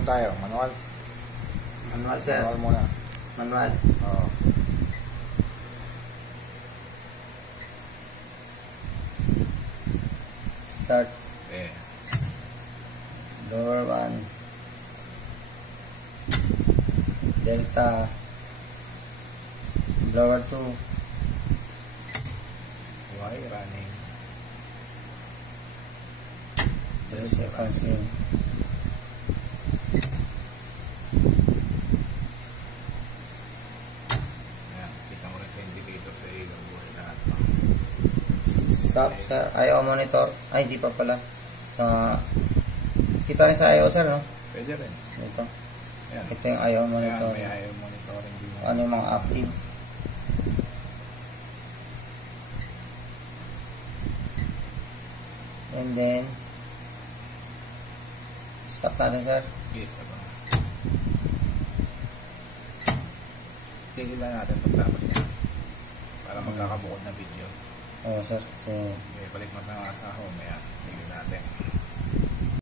Saan tayo? Manual? Manual, sir. Manual muna. Manual. Oo. Start. Eh. Blower 1. Delta. Blower 2. Why running? 3 seconds in. Ayan, kita mo rin sa indicator sa ilaw. Buhay lahat. Stop, sir. IO monitor. Ay, hindi pa pala. Sa... Kita rin sa IO, sir, no? Pwede rin. Ito. Ayan. Ito yung IO monitor. Ayan, may IO monitoring din. Ano yung mga active. And then, stop natin, sir. Yes, ito. Tigil lang natin pagtapos niya. Para magkakabukod na video. Oo, sir. So, Okay, balik mo na sa home. Ayan, tigil natin.